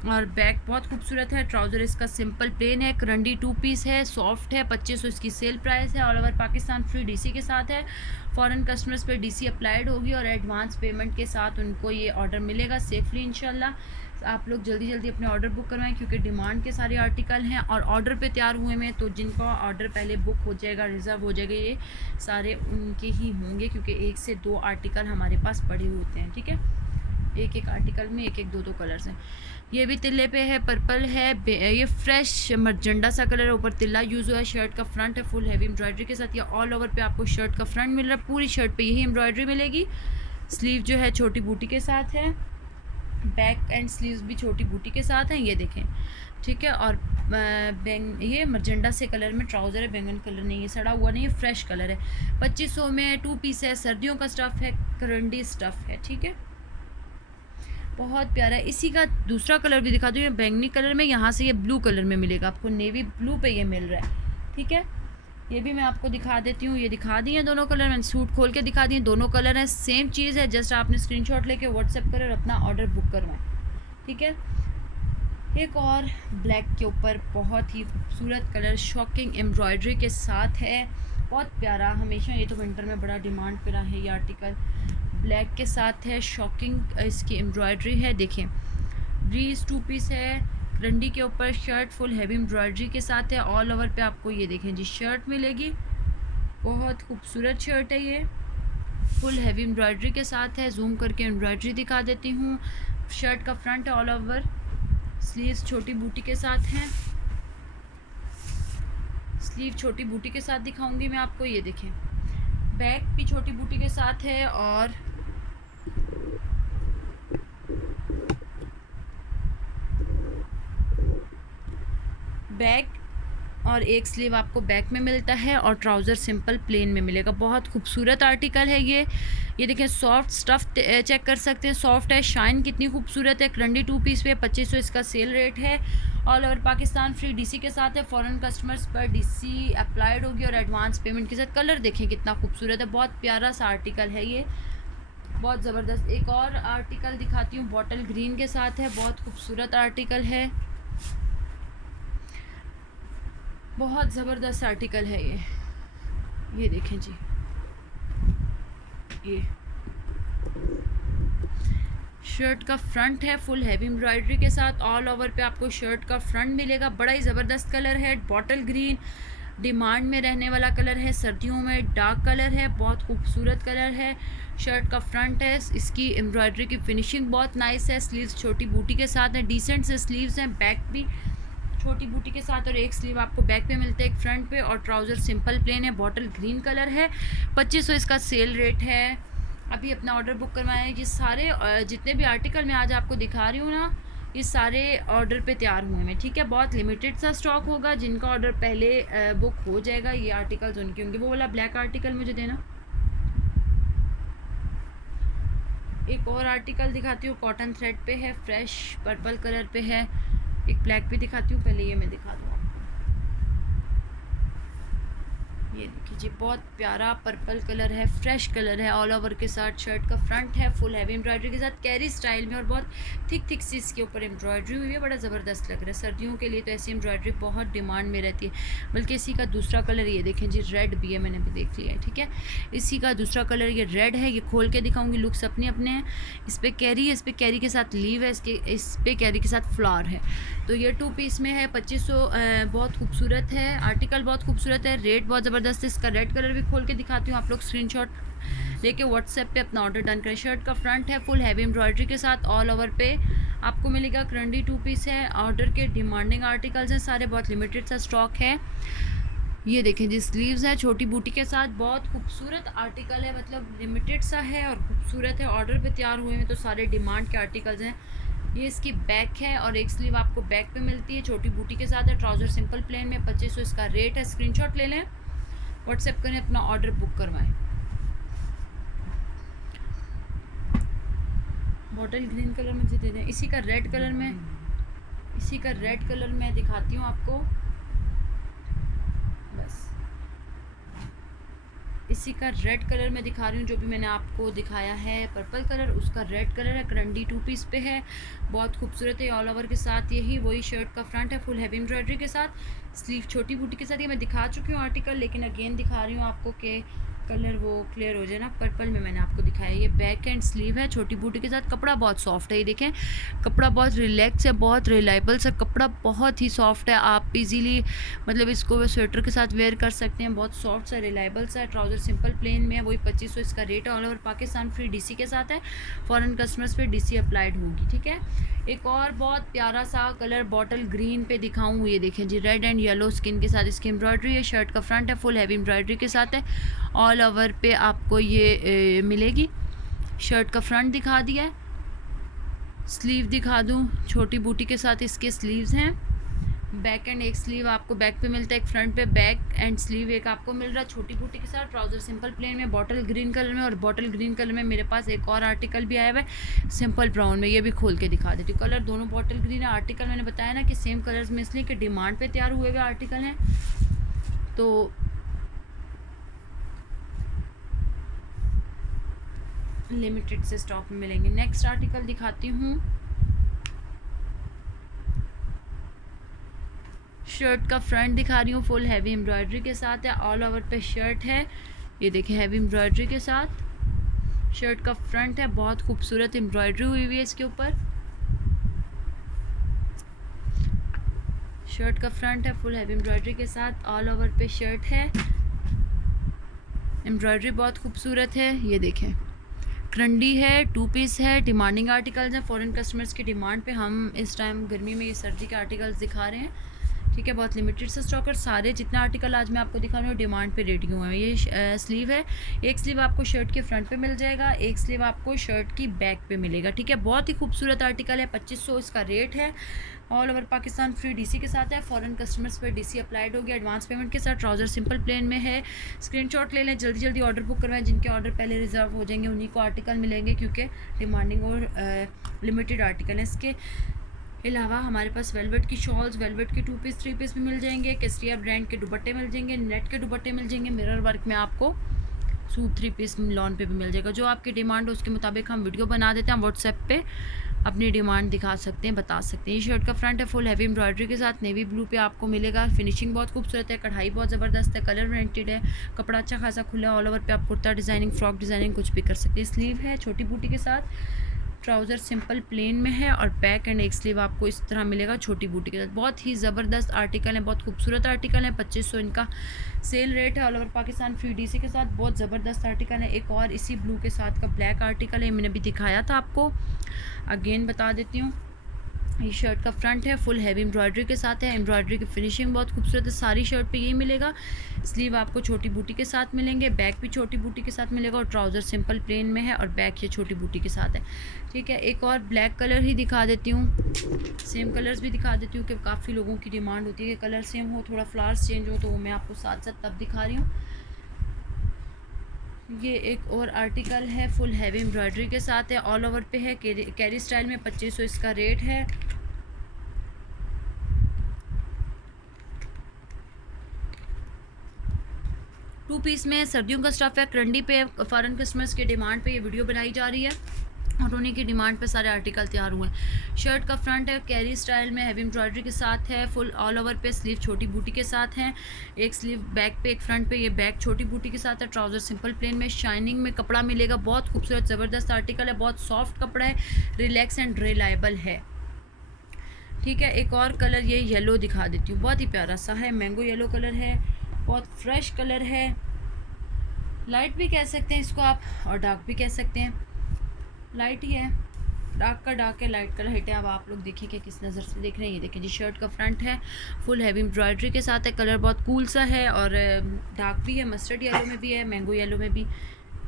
और बैक बहुत खूबसूरत है। ट्राउज़र इसका सिंपल प्लेन है, करंडी 2 पीस है, सॉफ्ट है, 2500 इसकी सेल प्राइस है। All over Pakistan free DC के साथ है। फॉरेन कस्टमर्स पे डीसी अप्लाइड होगी और एडवांस पेमेंट के साथ उनको ये ऑर्डर मिलेगा सेफली इंशाल्लाह। आप लोग जल्दी जल्दी अपने ऑर्डर बुक करवाएं क्योंकि डिमांड के सारे आर्टिकल हैं और ऑर्डर पे तैयार हुए में, तो जिनका ऑर्डर पहले बुक हो जाएगा, रिज़र्व हो जाएगा, ये सारे उनके ही होंगे क्योंकि 1 से 2 आर्टिकल हमारे पास पड़े होते हैं। ठीक है, एक एक आर्टिकल में एक एक दो कलर्स हैं। ये भी तिल्ले पे है, पर्पल है, ये फ्रेश मरजंडा सा कलर है, ऊपर तिल्ला यूज़ हुआ है। शर्ट का फ्रंट है फुल हैवी एम्ब्रॉयडरी के साथ। ये ऑल ओवर पे आपको शर्ट का फ्रंट मिल रहा है, पूरी शर्ट पे यही एम्ब्रॉयडरी मिलेगी। स्लीव जो है छोटी बूटी के साथ है, बैक एंड स्लीव्स भी छोटी बूटी के साथ हैं, ये देखें। ठीक है, और ये मरजंडा से कलर में ट्राउज़र है, बैंगन कलर नहीं, ये सड़ा हुआ नहीं है, फ्रेश कलर है। 2500 में 2 पीस है, सर्दियों का स्टफ़ है, करंडी स्टफ़ है। ठीक है, बहुत प्यारा है। इसी का दूसरा कलर भी दिखा दूँ, ये बैंगनी कलर में, यहाँ से ये ब्लू कलर में मिलेगा आपको, नेवी ब्लू पे ये मिल रहा है। ठीक है, ये भी मैं आपको दिखा देती हूँ। ये दिखा दिए दोनों कलर, मैंने सूट खोल के दिखा दिए, दोनों कलर हैं, सेम चीज़ है, जस्ट आपने स्क्रीनशॉट लेके व्हाट्सएप करें और अपना ऑर्डर बुक करवाएं। ठीक है, एक और ब्लैक के ऊपर बहुत ही खूबसूरत कलर शॉकिंग एम्ब्रॉयडरी के साथ है, बहुत प्यारा। हमेशा ये तो विंटर में बड़ा डिमांड पे रहा है ये आर्टिकल। ब्लैक के साथ है, शॉकिंग इसकी एम्ब्रॉयडरी है, देखें। ब्रीज 2 पीस है, रंडी के ऊपर शर्ट फुल हैवी एम्ब्रॉयडरी के साथ है। ऑल ओवर पे आपको ये देखें जी शर्ट मिलेगी, बहुत खूबसूरत शर्ट है ये, फुल हैवी एम्ब्रॉयडरी के साथ है। जूम करके एम्ब्रॉयडरी दिखा देती हूँ। शर्ट का फ्रंट है ऑल ओवर, स्लीव्स छोटी बूटी के साथ हैं, स्लीव छोटी बूटी के साथ दिखाऊंगी मैं आपको, ये देखें। बैक भी छोटी बूटी के साथ है और बैक और एक स्लीव आपको बैक में मिलता है और ट्राउज़र सिंपल प्लेन में मिलेगा। बहुत खूबसूरत आर्टिकल है ये देखें। सॉफ्ट स्टफ़ चेक कर सकते हैं, सॉफ्ट है, शाइन कितनी खूबसूरत है। करंडी 2 पीस पे 2500 इसका सेल रेट है। All over Pakistan free DC के साथ है। फॉरेन कस्टमर्स पर डीसी अप्लाइड होगी और एडवांस पेमेंट के साथ। कलर देखें कितना खूबसूरत है, बहुत प्यारा सा आर्टिकल है ये, बहुत ज़बरदस्त। एक और आर्टिकल दिखाती हूँ, बॉटल ग्रीन के साथ है, बहुत खूबसूरत आर्टिकल है, बहुत ज़बरदस्त आर्टिकल है ये देखें जी। ये शर्ट का फ्रंट है फुल हैवी एम्ब्रॉयडरी के साथ। ऑल ओवर पे आपको शर्ट का फ्रंट मिलेगा। बड़ा ही ज़बरदस्त कलर है, बॉटल ग्रीन डिमांड में रहने वाला कलर है, सर्दियों में डार्क कलर है, बहुत खूबसूरत कलर है। शर्ट का फ्रंट है, इसकी एम्ब्रॉयडरी की फिनिशिंग बहुत नाइस है। स्लीव्स छोटी बूटी के साथ हैं, डिसेंट से स्लीव्स हैं। बैक भी छोटी बूटी के साथ और एक स्लीव आपको बैक पे मिलता है, एक फ्रंट पे, और ट्राउज़र सिंपल प्लेन है, बॉटल ग्रीन कलर है। 2500 इसका सेल रेट है। अभी अपना ऑर्डर बुक करवाएं। ये सारे जितने भी आर्टिकल मैं आज आपको दिखा रही हूँ ना, ये सारे ऑर्डर पे तैयार हुए हैं। ठीक है, बहुत लिमिटेड सा स्टॉक होगा, जिनका ऑर्डर पहले बुक हो जाएगा ये आर्टिकल्स उनके होंगे। वो वाला ब्लैक आर्टिकल मुझे देना। एक और आर्टिकल दिखाती हूँ, कॉटन थ्रेड पे है, फ्रेश पर्पल कलर पे है। एक ब्लैक भी दिखाती हूँ, पहले ये मैं दिखा दूँ आपको। ये देखिए जी, बहुत प्यारा पर्पल कलर है, फ्रेश कलर है, ऑल ओवर के साथ। शर्ट का फ्रंट है फुल हैवी एम्ब्रॉयडरी के साथ, कैरी स्टाइल में, और बहुत थिक सी इसके ऊपर एम्ब्रॉयडरी हुई है, बड़ा ज़बरदस्त लग रहा है। सर्दियों के लिए तो ऐसी एम्ब्रॉयडरी बहुत डिमांड में रहती है। बल्कि इसी का दूसरा कलर ये देखें जी, रेड भी है, मैंने भी देख लिया है। ठीक है, इसी का दूसरा कलर ये रेड है। ये खोल के दिखाऊंगी, लुक्स अपने अपने हैं। इस पर कैरी है, इस पर कैरी के साथ लीव है, इस पर कैरी के साथ फ्लावर है। तो ये 2 पीस में है, 2500। बहुत खूबसूरत है आर्टिकल, बहुत खूबसूरत है, रेट बहुत ज़बरदस्त है। इसका रेड कलर भी खोल के दिखाती हूँ, आप लोग स्क्रीनशॉट लेके व्हाट्सएप पे अपना ऑर्डर डन करें। शर्ट का फ्रंट है फुल हैवी एम्ब्रॉयडरी के साथ, ऑल ओवर पे आपको मिलेगा। करंडी 2 पीस है, ऑर्डर के डिमांडिंग आर्टिकल्स हैं सारे, बहुत लिमिटेड सा स्टॉक है। ये देखें जी, स्लीव्स है छोटी बूटी के साथ, बहुत खूबसूरत आर्टिकल है, मतलब लिमिटेड सा है और खूबसूरत है। ऑर्डर पे तैयार हुए हैं तो सारे डिमांड के आर्टिकल्स हैं। ये इसकी बैक है और एक स्लीव आपको बैक पे मिलती है, छोटी बूटी के साथ है। ट्राउज़र सिंपल प्लेन में, 2500 इसका रेट है। स्क्रीनशॉट ले लें, व्हाट्सएप करें, अपना ऑर्डर बुक करवाएं। बॉटल ग्रीन कलर मुझे दे दें। इसी का रेड कलर में दिखाती हूँ आपको, बस इसी का रेड कलर मैं दिखा रही हूँ, जो भी मैंने आपको दिखाया है पर्पल कलर, उसका रेड कलर है। करंडी 2 पीस पे है, बहुत खूबसूरत है ऑल ओवर के साथ। यही वही शर्ट का फ्रंट है, फुल हैवी एम्ब्रॉयडरी के साथ, स्लीव छोटी बूटी के साथ। ये मैं दिखा चुकी हूँ आर्टिकल, लेकिन अगेन दिखा रही हूँ आपको कि कलर वो क्लियर हो जाए ना। पर्पल में मैंने आपको दिखाया। ये बैक एंड स्लीव है छोटी बूटी के साथ। कपड़ा बहुत सॉफ्ट है, ये देखें, कपड़ा बहुत रिलैक्स है, बहुत रिलायबल सा कपड़ा, बहुत ही सॉफ्ट है। आप इजीली मतलब इसको स्वेटर के साथ वेयर कर सकते हैं। बहुत सॉफ्ट सा, रिलायबल सा है। ट्राउज़र सिंपल प्लेन में है, वही 2500 इसका रेट है। All over Pakistan free DC के साथ है। फॉरेन कस्टमर्स पे डीसी अप्लाइड होगी, ठीक है। एक और बहुत प्यारा सा कलर बॉटल ग्रीन पे दिखाऊँ, ये देखें जी, रेड एंड येलो स्किन के साथ इसकी एम्ब्रॉयडरी है। शर्ट का फ्रंट है, फुल हैवी एम्ब्रॉयडरी के साथ है। ऑल ओवर पे आपको ये मिलेगी। शर्ट का फ्रंट दिखा दिया है, स्लीव दिखा दूँ, छोटी बूटी के साथ इसके स्लीव्स हैं। बैक एंड एक स्लीव आपको बैक पे मिलता है, एक फ्रंट पे बैक एंड स्लीव एक आपको मिल रहा है छोटी बूटी के साथ। ट्राउज़र सिंपल प्लेन में, बॉटल ग्रीन कलर में। और बॉटल ग्रीन कलर में मेरे पास एक और आर्टिकल भी आया हुआ है सिंपल ब्राउन में, ये भी खोल के दिखा देती हूँ। कलर दोनों बॉटल ग्रीन है। आर्टिकल मैंने बताया ना कि सेम कलर्स में, इसलिए कि डिमांड पे तैयार हुए हुए आर्टिकल हैं, तो लिमिटेड से स्टॉक में मिलेंगे। नेक्स्ट आर्टिकल दिखाती हूँ। शर्ट का फ्रंट दिखा रही हूँ, फुल हैवी एम्ब्रॉयडरी के साथ है। ऑल ओवर पे शर्ट है, ये देखें, हैवी एम्ब्रॉयडरी के साथ। शर्ट का फ्रंट है, बहुत खूबसूरत एम्ब्रॉयडरी हुई हुई है इसके ऊपर। शर्ट का फ्रंट है, फुल हैवी एम्ब्रॉयडरी के साथ। ऑल ओवर पे शर्ट है, एम्ब्रॉयडरी बहुत खूबसूरत है, ये देखें। करंडी है, 2 पीस है, डिमांडिंग आर्टिकल्स हैं। फॉरेन कस्टमर्स की डिमांड पे हम इस टाइम गर्मी में ये सर्दी के आर्टिकल्स दिखा रहे हैं, ठीक है। बहुत लिमिटेड से स्टॉक, और सारे जितने आर्टिकल आज मैं आपको दिखा रही हूँ डिमांड पे रेडी हुए हैं। ये स्लीव है, एक स्लीव आपको शर्ट के फ्रंट पे मिल जाएगा, एक स्लीव आपको शर्ट की बैक पे मिलेगा, ठीक है। बहुत ही खूबसूरत आर्टिकल है, 2500 इसका रेट है। All over Pakistan free DC के साथ है। फॉरेन कस्टमर्स पर डीसी अप्लाइड हो गया एडवांस पेमेंट के साथ। ट्राउज़र सिंपल प्लेन में है। स्क्रीनशॉट ले लें, जल्दी जल्दी ऑर्डर बुक करवाएं। जिनके ऑर्डर पहले रिजर्व हो जाएंगे उन्हीं को आर्टिकल मिलेंगे, क्योंकि डिमांडिंग और लिमिटेड आर्टिकल है। इसके अलावा हमारे पास वेलवेट की शॉल्स, वेलवेट के 2 पीस 3 पीस भी मिल जाएंगे। केस्टिया ब्रांड के दुपट्टे मिल जाएंगे, नेट के दुपट्टे मिल जाएंगे। मिरर वर्क में आपको सूट 3 पीस लॉन पे भी मिल जाएगा। जो आपकी डिमांड हो उसके मुताबिक हम वीडियो बना देते हैं। व्हाट्सएप पे अपनी डिमांड दिखा सकते हैं, बता सकते हैं। ये शर्ट का फ्रंट है, फुल हैवी एम्ब्रॉयडरी के साथ, नेवी ब्लू पे आपको मिलेगा। फिनिशिंग बहुत खूबसूरत है, कढ़ाई बहुत ज़बरदस्त है, कलर वेंटेड है, कपड़ा अच्छा खासा खुला। ऑल ओवर पे आप कुर्ता डिज़ाइनिंग, फ्रॉक डिज़ाइनिंग कुछ भी कर सकते हैं। स्लीव है छोटी बूटी के साथ। ट्राउज़र सिंपल प्लेन में है, और बैक एंड एक स्लीव आपको इस तरह मिलेगा छोटी बूटी के साथ। बहुत ही ज़बरदस्त आर्टिकल है, बहुत खूबसूरत आर्टिकल है। 2500 इनका सेल रेट है। All over Pakistan free DC के साथ बहुत ज़बरदस्त आर्टिकल है। एक और इसी ब्लू के साथ का ब्लैक आर्टिकल है, मैंने अभी दिखाया था आपको, अगेन बता देती हूँ। ये शर्ट का फ्रंट है, फुल हैवी एम्ब्रॉयडरी के साथ है। एम्ब्रॉयडरी की फिनिशिंग बहुत खूबसूरत है, सारी शर्ट पे यही मिलेगा। स्लीव आपको छोटी बूटी के साथ मिलेंगे, बैक भी छोटी बूटी के साथ मिलेगा, और ट्राउज़र सिंपल प्लेन में है, और बैक ये छोटी बूटी के साथ है, ठीक है। एक और ब्लैक कलर ही दिखा देती हूँ, सेम कलर्स भी दिखा देती हूँ कि काफ़ी लोगों की डिमांड होती है कि कलर सेम हो, थोड़ा फ्लावर्स चेंज हो, तो वो मैं आपको साथ साथ तब दिखा रही हूँ। ये एक और आर्टिकल है, फुल हैवी एम्ब्रॉयडरी के साथ है। ऑल ओवर पे है, कैरी स्टाइल में, 2500 इसका रेट है। टू पीस में सर्दियों का स्टफ़ है, करंडी पे फॉरेन कस्टमर्स के डिमांड पे ये वीडियो बनाई जा रही है, और उन्हीं की डिमांड पे सारे आर्टिकल तैयार हुए हैं। शर्ट का फ्रंट है, कैरी स्टाइल में, हैवी एम्ब्रॉयडरी के साथ है। फुल ऑल ओवर पे स्लीव छोटी बूटी के साथ हैं, एक स्लीव बैक पे, एक फ्रंट पे। ये बैक छोटी बूटी के साथ है। ट्राउज़र सिंपल प्लेन में, शाइनिंग में कपड़ा मिलेगा। बहुत खूबसूरत ज़बरदस्त आर्टिकल है, बहुत सॉफ्ट कपड़ा है, रिलैक्स एंड रिलायबल है, ठीक है। एक और कलर ये येलो दिखा देती हूँ, बहुत ही प्यारा सा है, मैंगो येलो कलर है, बहुत फ्रेश कलर है। लाइट भी कह सकते हैं इसको आप, और डार्क भी कह सकते हैं। लाइट ही है, डार्क का डार्क है, लाइट का लाइट है। अब आप लोग देखिए कि किस नज़र से देख रहे हैं। ये देखें जी, शर्ट का फ्रंट है, फुल हैवी एम्ब्रॉयडरी के साथ है। कलर बहुत कूल सा है, और डार्क भी है, मस्टर्ड येलो में भी है, मैंगो येलो में भी।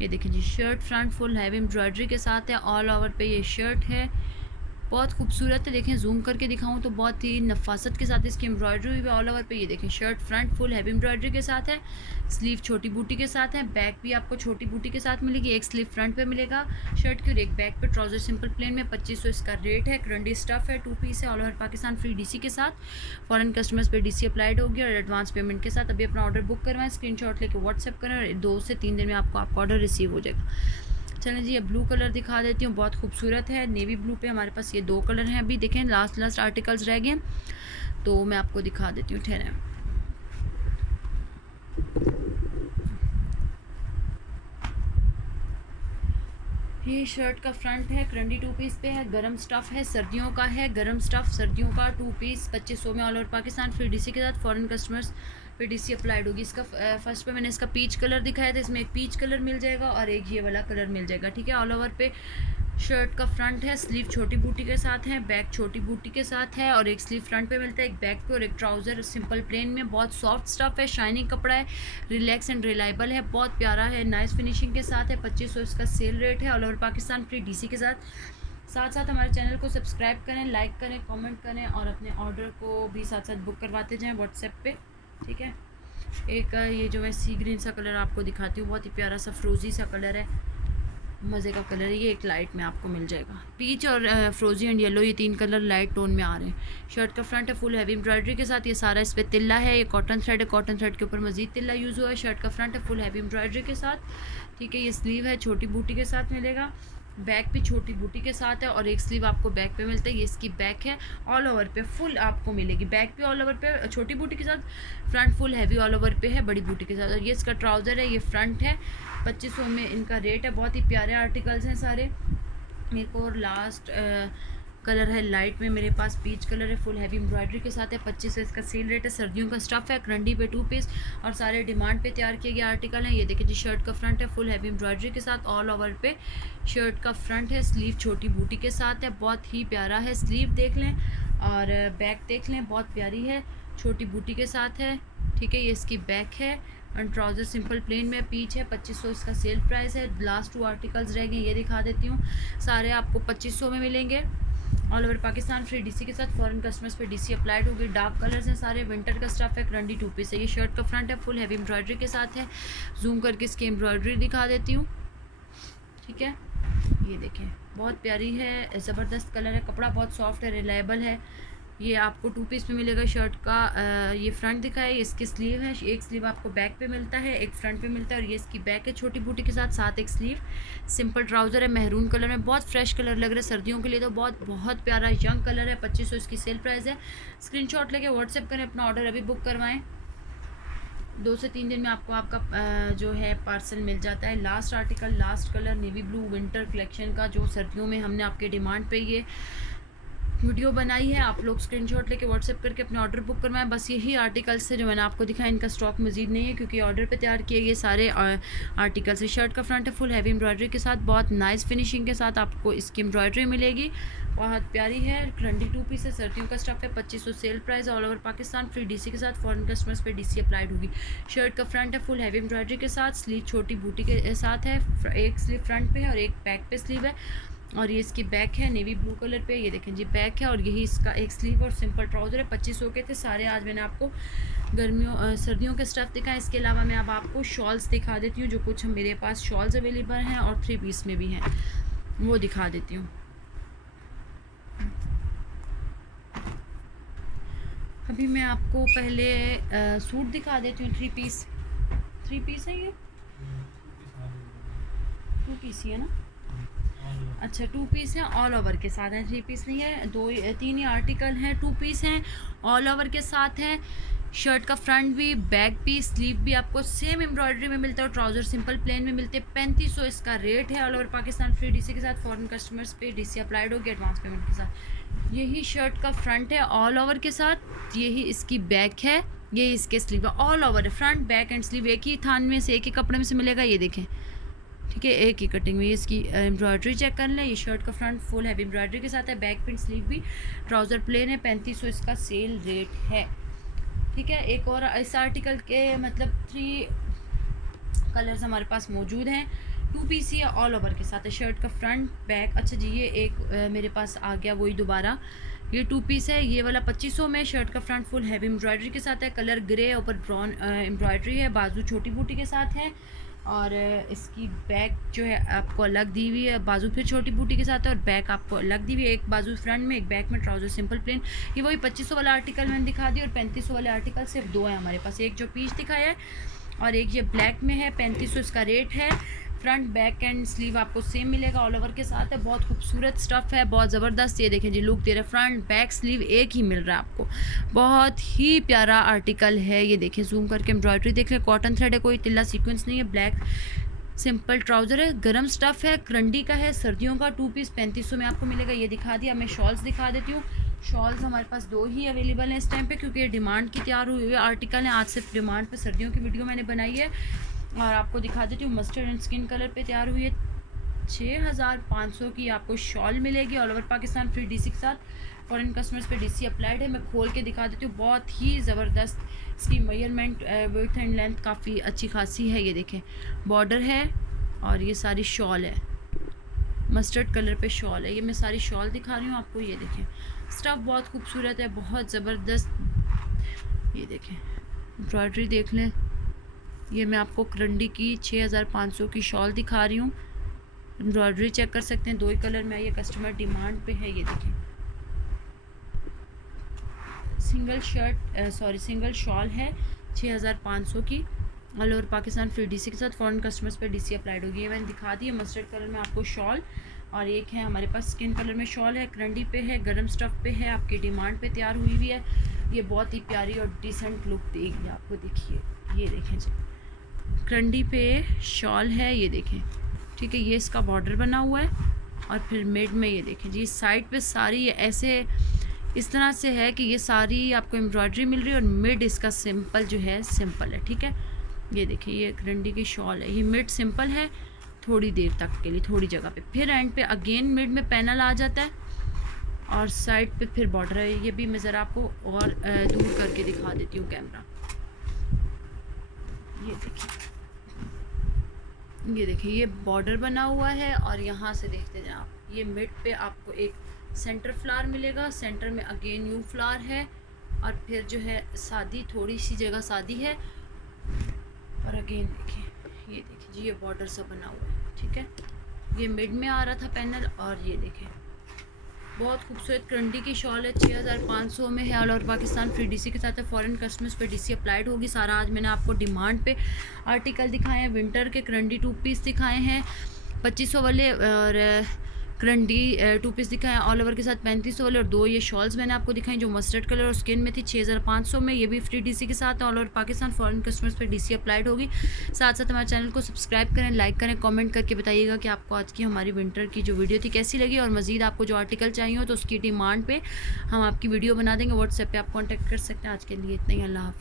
ये देखें जी, shirt front full heavy embroidery के साथ है। ऑल ओवर पे ये शर्ट है, बहुत खूबसूरत है। देखें जूम करके दिखाऊं तो बहुत ही नफासत के साथ इसकी एम्ब्रॉयडरी हुई है ऑल ओवर पे। ये देखें shirt front full heavy embroidery के साथ है, स्लीव छोटी बूटी के साथ है, बैक भी आपको छोटी बूटी के साथ मिलेगी, एक स्लीव फ्रंट पे मिलेगा शर्ट की और एक बैक पे। ट्राउजर सिंपल प्लेन में 2500 इसका रेट है। करंडी स्टफ है, 2 पीस है, all over Pakistan free DC के साथ। फॉरेन कस्टमर्स पे डीसी अप्लाइड होगी और एडवांस पेमेंट के साथ अभी अपना ऑर्डर बुक करवाएं, स्क्रीनशॉट लेके व्हाट्सएप करें और 2 से 3 दिन में आपका ऑर्डर रिसीव हो जाएगा। चलें जी, अब ब्लू कलर दिखा देती हूँ, बहुत खूबसूरत है। नेवी ब्लू पे हमारे पास ये 2 कलर हैं। अभी देखें लास्ट आर्टिकल्स रह गए तो मैं आपको दिखा देती हूँ, ठहरें। ये शर्ट का फ्रंट है, करंडी 2 पीस पे है, गरम स्टफ़ है, सर्दियों का है, गरम स्टफ़ सर्दियों का 2 पीस 2500 में all over Pakistan free DC के साथ। फॉरेन कस्टमर्स पे डीसी अप्लाइड होगी। इसका फर्स्ट पे मैंने इसका पीच कलर दिखाया था, इसमें एक पीच कलर मिल जाएगा और एक ये वाला कलर मिल जाएगा, ठीक है। ऑल ओवर पे शर्ट का फ्रंट है, स्लीव छोटी बूटी के साथ है, बैक छोटी बूटी के साथ है और एक स्लीव फ्रंट पे मिलता है, एक बैक पे और एक ट्राउज़र सिंपल प्लेन में। बहुत सॉफ्ट स्टफ़ है, शाइनिंग कपड़ा है, रिलैक्स एंड रिलायबल है, बहुत प्यारा है, नाइस फिनिशिंग के साथ है। 2500 इसका सेल रेट है all over Pakistan free DC के साथ। साथ साथ हमारे चैनल को सब्सक्राइब करें, लाइक करें, कमेंट करें और अपने ऑर्डर को भी साथ साथ बुक करवाते जाएँ व्हाट्सएप पे, ठीक है। एक ये जो है सी ग्रीन सा कलर आपको दिखाती हूँ, बहुत ही प्यारा सा फ्रोजी सा कलर है, मज़े का कलर है। ये एक लाइट में आपको मिल जाएगा, पीच और फ्रोजी एंड येलो, ये 3 कलर लाइट टोन में आ रहे हैं। शर्ट का फ्रंट है फुल हैवी एम्ब्रॉयडरी के साथ, ये सारा इस पर तिल्ला है, ये कॉटन थ्रेड है, कॉटन थ्रेड के ऊपर मजीद तिल्ला यूज़ हुआ है। शर्ट का फ्रंट है फुल हैवी एम्ब्रॉयडरी के साथ, ठीक है। ये स्लीव है, छोटी बूटी के साथ मिलेगा, बैक भी छोटी बूटी के साथ है और एक स्लीव आपको बैक पे मिलता है। ये इसकी बैक है, ऑल ओवर पे फुल आपको मिलेगी, बैक पे ऑल ओवर पे छोटी बूटी के साथ, front full heavy all over पे है बड़ी बूटी के साथ। और ये इसका ट्राउज़र है, ये फ्रंट है, 2500 में इनका रेट है। बहुत ही प्यारे आर्टिकल्स हैं सारे। एक और लास्ट कलर है लाइट में मेरे पास, पीच कलर है, फुल हैवी एम्ब्रॉयडरी के साथ है, 2500 इसका सेल रेट है। सर्दियों का स्टफ़ है, करंडी पे 2 पीस और सारे डिमांड पे तैयार किए गए आर्टिकल हैं। ये देखिए जी, शर्ट का फ्रंट है फुल हैवी एम्ब्रॉयडरी के साथ, ऑल ओवर पे शर्ट का फ्रंट है, स्लीव छोटी बूटी के साथ है, बहुत ही प्यारा है। स्लीव देख लें और बैक देख लें, बहुत प्यारी है, छोटी बूटी के साथ है, ठीक है। ये इसकी बैक है और ट्राउज़र सिंपल प्लेन में, पीच है, 2500 इसका सेल प्राइस है। लास्ट 2 आर्टिकल्स रह गए, ये दिखा देती हूँ, सारे आपको 2500 में मिलेंगे all over Pakistan free DC के साथ। फॉरेन कस्टमर्स पे डीसी अप्लाइड होगी। डार्क कलर्स हैं सारे, विंटर का स्टफ़ है, करंडी 2 पीस है। ये शर्ट का फ्रंट है, फुल हैवी एम्ब्रॉयडरी के साथ है, जूम करके इसकी एम्ब्रॉयडरी दिखा देती हूँ, ठीक है। ये देखें, बहुत प्यारी है, ज़बरदस्त कलर है, कपड़ा बहुत सॉफ्ट है, रिलायबल है। ये आपको 2 पीस में मिलेगा। शर्ट का ये फ्रंट दिखा है, इसकी स्लीव है, एक स्लीव आपको बैक पे मिलता है, एक फ्रंट पे मिलता है और ये इसकी बैक है छोटी बूटी के साथ एक स्लीव। सिंपल ट्राउज़र है, महरून कलर में, बहुत फ्रेश कलर लग रहा है सर्दियों के लिए, तो बहुत प्यारा यंग कलर है। 2500 इसकी सेल प्राइस है। स्क्रीनशॉट लेके व्हाट्सएप करें, अपना ऑर्डर अभी बुक करवाएँ, 2 से 3 दिन में आपको आपका जो है पार्सल मिल जाता है। Last article, last colour navy blue winter collection का, जो सर्दियों में हमने आपके डिमांड पे ये वीडियो बनाई है। आप लोग स्क्रीनशॉट लेके व्हाट्सएप करके अपने ऑर्डर बुक करवाएं। बस यही आर्टिकल्स थे जो मैंने आपको दिखाया, इनका स्टॉक मजीद नहीं है क्योंकि ऑर्डर पे तैयार किए ये सारे आर्टिकल्स है। शर्ट का फ्रंट है फुल हैवी एम्ब्रॉयडरी के साथ, बहुत नाइस फिनिशिंग के साथ आपको इसकी एम्ब्रॉयडरी मिलेगी, बहुत प्यारी है। करंडी 2 पीस है, सर्दियों का स्टफ है, 2500 sale price, all over Pakistan free DC के साथ। फॉरेन कस्टमर्स पे डीसी अप्लाइड होगी। शर्ट का फ्रंट है फुल हैवी एम्ब्रॉयडरी के साथ, स्लीव छोटी बूटी के साथ है, एक स्लीव फ्रंट पे है और एक बैक पे स्लीव है और ये इसकी बैक है नेवी ब्लू कलर पे, ये देखें जी बैक है और यही इसका एक स्लीव और सिंपल ट्राउज़र है। 2500 के थे सारे। आज मैंने आपको सर्दियों के स्टफ़ दिखाएं। इसके अलावा मैं अब आपको शॉल्स दिखा देती हूँ, जो कुछ मेरे पास शॉल्स अवेलेबल हैं और 3 पीस में भी हैं, वो दिखा देती हूँ। अभी मैं आपको पहले सूट दिखा देती हूँ। 3 पीस है, ये 2 पीस ही है ना, अच्छा 2 पीस हैं, ऑल ओवर के साथ हैं, 3 पीस नहीं है। 3 ही आर्टिकल हैं, 2 पीस हैं, ऑल ओवर के साथ हैं। शर्ट का फ्रंट भी, बैक भी, स्लीव भी आपको सेम एम्ब्रॉयडरी में मिलता है और ट्राउज़र सिंपल प्लेन में मिलते हैं। 3500 इसका रेट है, all over Pakistan free DC के साथ। फॉरेन कस्टमर्स पे डीसी अप्लाइड होगी एडवांस पेमेंट के साथ। यही शर्ट का फ्रंट है ऑल ओवर के साथ, यही इसकी बैक है, ये इसके स्लीव है, ऑल ओवर है, फ्रंट बैक एंड स्लीव एक ही थान में से, एक ही कपड़े में से मिलेगा। ये देखें, ठीक है, एक ही कटिंग में। इसकी एम्ब्रॉयडरी चेक कर लें। ये शर्ट का फ्रंट फुल हैवी एम्ब्रॉयडरी के साथ है, बैक पिन स्लीव भी, ट्राउज़र प्लेन है, 3500 इसका सेल रेट है, ठीक है। एक और इस आर्टिकल के मतलब 3 कलर्स हमारे पास मौजूद हैं। To piece he all over के साथ है, शर्ट का फ्रंट बैक। अच्छा जी, ये एक मेरे पास आ गया वही दोबारा, ये टू पीस है, ये वाला 2500 में। शर्ट का फ्रंट फुल हैवी एम्ब्रॉयडरी के साथ है, कलर ग्रे, ऊपर ब्राउन एम्ब्रॉयडरी है, बाजू छोटी बूटी के साथ है। और इसकी बैक जो है आपको अलग दी हुई है, बाजू फिर छोटी बूटी के साथ है, और बैक आपको अलग दी हुई है, एक बाजू फ्रंट में, एक बैक में, ट्राउजर सिंपल प्लेन। ये वही 2500 वाला आर्टिकल मैंने दिखा दी, और 3500 वाले आर्टिकल सिर्फ दो है हमारे पास, एक जो पीच दिखाया है और एक ये ब्लैक में है। 3500 इसका रेट है। फ्रंट बैक एंड स्लीव आपको सेम मिलेगा, ऑल ओवर के साथ है। बहुत खूबसूरत स्टफ़ है, बहुत ज़बरदस्त। ये देखें जी, लुक दे रहा है, फ्रंट बैक स्लीव एक ही मिल रहा है आपको, बहुत ही प्यारा आर्टिकल है। ये देखें, जूम करके एम्ब्रॉयडरी देख लें, कॉटन थ्रेड है, कोई तिल्ला सीक्वेंस नहीं है, ब्लैक सिंपल ट्राउज़र है, गरम स्टफ़ है, करंडी का है, सर्दियों का टू पीस 3500 में आपको मिलेगा। ये दिखा दिया, मैं शॉल्स दिखा देती हूँ। शॉल्स हमारे पास दो ही अवेलेबल हैं इस टाइम पे, क्योंकि ये डिमांड की तैयार हुए हुए आर्टिकल हैं। आज सिर्फ डिमांड पे सर्दियों की वीडियो मैंने बनाई है, और आपको दिखा देती हूँ। मस्टर्ड एंड स्किन कलर पे तैयार हुई है, 6500 की आपको शॉल मिलेगी, all over Pakistan free DC के साथ। फॉरेन कस्टमर्स पे डीसी अप्लाइड है। मैं खोल के दिखा देती हूँ, बहुत ही ज़बरदस्त इसकी मेजरमेंट, विड्थ एंड लेंथ काफ़ी अच्छी खासी है। ये देखें, बॉर्डर है और ये सारी शॉल है, मस्टर्ड कलर पे शॉल है। ये मैं सारी शॉल दिखा रही हूँ आपको। ये देखें, स्टफ़ बहुत खूबसूरत है, बहुत ज़बरदस्त। ये देखें, एम्ब्रॉयडरी देख लें। ये मैं आपको करंडी की 6500 की शॉल दिखा रही हूँ, एम्ब्रॉयडरी चेक कर सकते हैं, दो ही कलर में, ये कस्टमर डिमांड पे है। ये देखें, सिंगल शॉल है 6500 की, all over Pakistan free DC के साथ। फॉरेन कस्टमर्स पे डीसी अप्लाइड होगी। ये मैंने दिखा दी है, मस्टर्ड कलर में आपको शॉल, और एक है हमारे पास स्किन कलर में शॉल है, करंडी पे है, गरम स्टफ़ पे है, आपकी डिमांड पे तैयार हुई हुई है। ये बहुत ही प्यारी और डिसेंट लुक देगी आपको। देखिए, ये देखें जी, करंडी पे शॉल है, ये देखें, ठीक है। ये इसका बॉर्डर बना हुआ है, और फिर मिड में ये देखें जी, साइड पे सारी ऐसे इस तरह से है कि ये सारी आपको एम्ब्रॉयडरी मिल रही है, और मिड इसका सिंपल जो है, सिंपल है, ठीक है। ये देखिए, ये करंडी की शॉल है, ये मिड सिंपल है थोड़ी देर तक के लिए, थोड़ी जगह पे, फिर एंड पे अगेन मिड में पैनल आ जाता है, और साइड पे फिर बॉर्डर है। ये भी मैं ज़रा आपको और दूर करके दिखा देती हूँ कैमरा। ये देखिए, ये बॉर्डर बना हुआ है, और यहाँ से देखते जाए आप, ये मिड पे आपको एक सेंटर फ्लावर मिलेगा, सेंटर में अगेन न्यू फ्लावर है, और फिर जो है सादी, थोड़ी सी जगह सादी है, और अगेन देखिए, ये देखिए जी, ये बॉर्डर सा बना हुआ है, ठीक है। ये मिड में आ रहा था पैनल, और ये देखें, बहुत खूबसूरत करंडी की शॉल है, 6500 में है, all over Pakistan free DC के साथ है। फॉरेन कस्टमर्स पे डीसी अप्लाइड होगी। सारा आज मैंने आपको डिमांड पे आर्टिकल दिखाए हैं, विंटर के करंडी टू पीस दिखाए हैं 2500 वाले, और करंडी टू पीस दिखाए हैं ऑल ओवर के साथ 3500 वाले, और दो ये शॉल्स मैंने आपको दिखाई जो मस्टर्ड कलर और स्किन में थी 6500 में। ये भी फ्री डीसी के साथ all over Pakistan. Foreign customers पे डीसी अप्लाइड होगी। साथ साथ हमारे चैनल को सब्सक्राइब करें, लाइक करें, कमेंट करके बताइएगा कि आपको आज की हमारी विंटर की जो वीडियो थी कैसी लगी, और मज़ीद आपको जो आर्टिकल चाहिए हो तो उसकी डिमांड पर हम आपकी वीडियो बना देंगे। व्हाट्सएप पर आप कॉन्टैक्ट कर सकते हैं। आज के लिए इतना ही, अल्लाह हाफ़िज़।